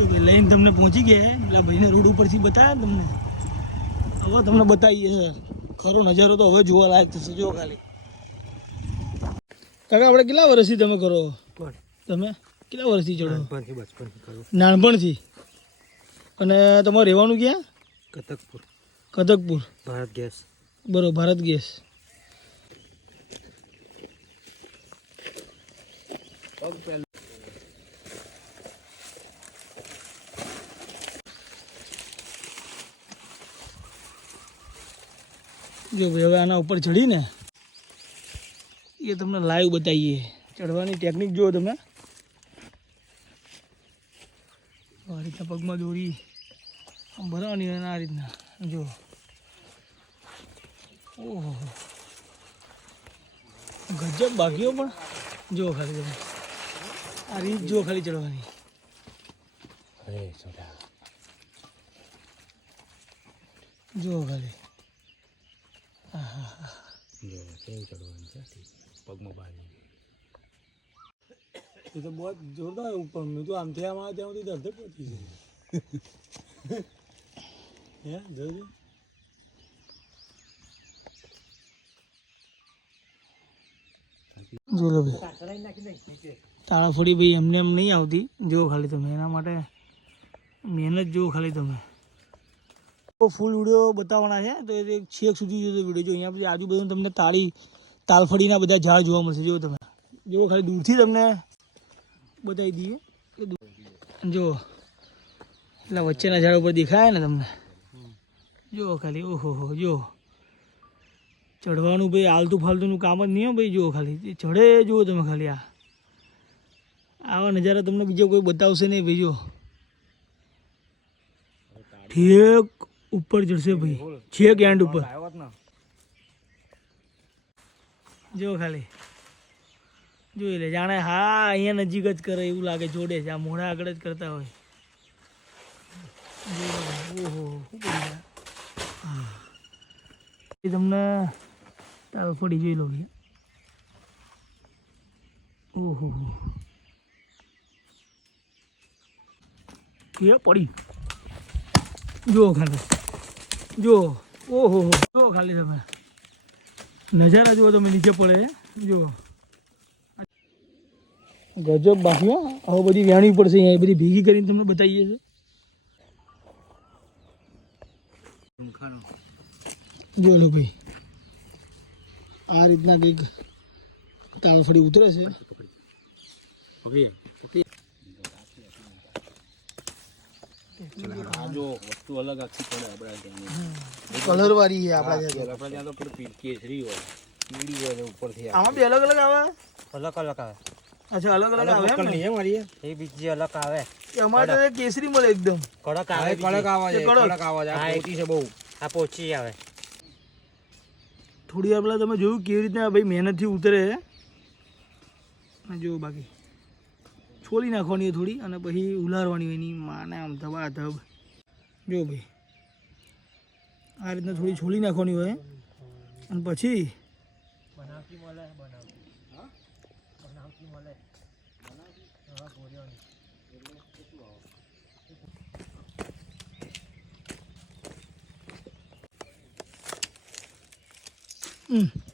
જો ભાઈ લઈને તમને પહોંચી ગયા એટલે ભાઈને રોડ ઉપરથી બતાવ્યા તમને? હવે તમને બતાવીએ ખરો નજારો તો હવે જોવા લાયક થશે. જો ખાલી. કાકા આપણે કેટલા વર્ષથી તમે કરો? તમે? કેટલા વર્ષથી ચડો? નાનપણથી અને તમારે રહેવાનું ક્યાં? કથકપુર કથકપુર ભારત ગેસ. બરોબર ભારત ગેસ. જો ભાઈ હવે આના ઉપર ચડીને એ તમને લાઈવ બતાવીએ. ચડવાની ટેકનિક જુઓ તમે. આ રીતના પગમાં દોરી. આમ ભરવાની અને આ રીતના. જો. ઓહો. ગજબ બાકીઓ પણ. જો ખાલી તમે. આ રીત જો ખાલી ચડવાની. જો ખાલી. જો કેવું ચડવાનું છે પગમાં બાંધી એ તો બહુ જોરદાર ઉપર મેં તો આમથી આમ આવે ત્યાં સુધી અડધે પહોંચી છે હે, જોજો. જો લો ભાઈ તાળાફોડી ભાઈ એમને એમ નહીં આવતી જો ખાલી તમે, એના માટે મહેનત જુઓ ખાલી તમે. ફૂલ વીડિયો બતાવવાના છે. તો એ છેક સુધી જોજો વીડિયો જો અહીંયા પછી આજુબાજુ તમને તાળી, તાલફળીના બધા ઝાડ જોવા મળશે. જુઓ તમે. જુઓ ખાલી દૂરથી તમને બતાવી દઈએ. જુઓ. એટલે વચ્ચેના ઝાડ ઉપર દેખાય ને તમને. જુઓ ખાલી. ઓહો હો, જુઓ. ચડવાનું ભાઈ આલતું ફાલતુનું કામ જ નહીં હો ભાઈ. જુઓ ખાલી. ચઢે, જુઓ તમે ખાલી આ. આવા નજારા તમને બીજો કોઈ બતાવશે નહીં ભાઈ, જુઓ. ઠેક ઉપર ચડશે ભાઈ. છે ગેન્ડ ઉપર. જો ખાલી. જોઈ લે, જાણે હા, અહીંયા નજીક જ કરે એવું લાગે, જોડે છે. આ મોઢા આગળ જ કરતા હોય. ઓહો તમને તારો ફોડી જોઈ લો ભાઈ. ઓહો. એ પડી. જો ખાલી. જુઓ ઓહો જો ખાલી તમે. નજારા જુઓ તમે નીચે પડે. જુઓ ગજબ હો. હવે બધી વેણવી પડશે અહીંયા. બધી ભેગી કરીને તમને બતાવીએ છે જો લો ભાઈ. આ રીતના કંઈક તાળફળી ઉતરે છે. આ જો વસ્તુ અલગ આખી પડે આપણા ત્યાં કલર વાળી છે આપણા ત્યાં આપણા ત્યાં તો પેલું પી- કેસરી હોય પીળી હોય ને ઉપરથી આમાં બી અલગ અલગ આવે? અલગ અલગ આવે. અચ્છા અલગ અલગ આવે એમ ને? મારી એ. બીજી અલગ આવે. એ અમારે તો કેસરી મળે એકદમ. કડક આવે કડક બીજી. આવાજ એ કડક. કડક આવાજ આ હા, એ- પોચી છે બહુ. આ પોચી આવે. થોડી વાર પહેલાં તમે જોયું કેવી રીતના ભાઈ મહેનતથી ઉતરે અને જો બાકી. છોલી નાખવાની હોય થોડી અને પછી ઉલારવાની હોય એની માને આમ ધબા ધબ. જો ભાઈ આ રીતના થોડી છોલી નાખવાની હોય. અને પછી હમ.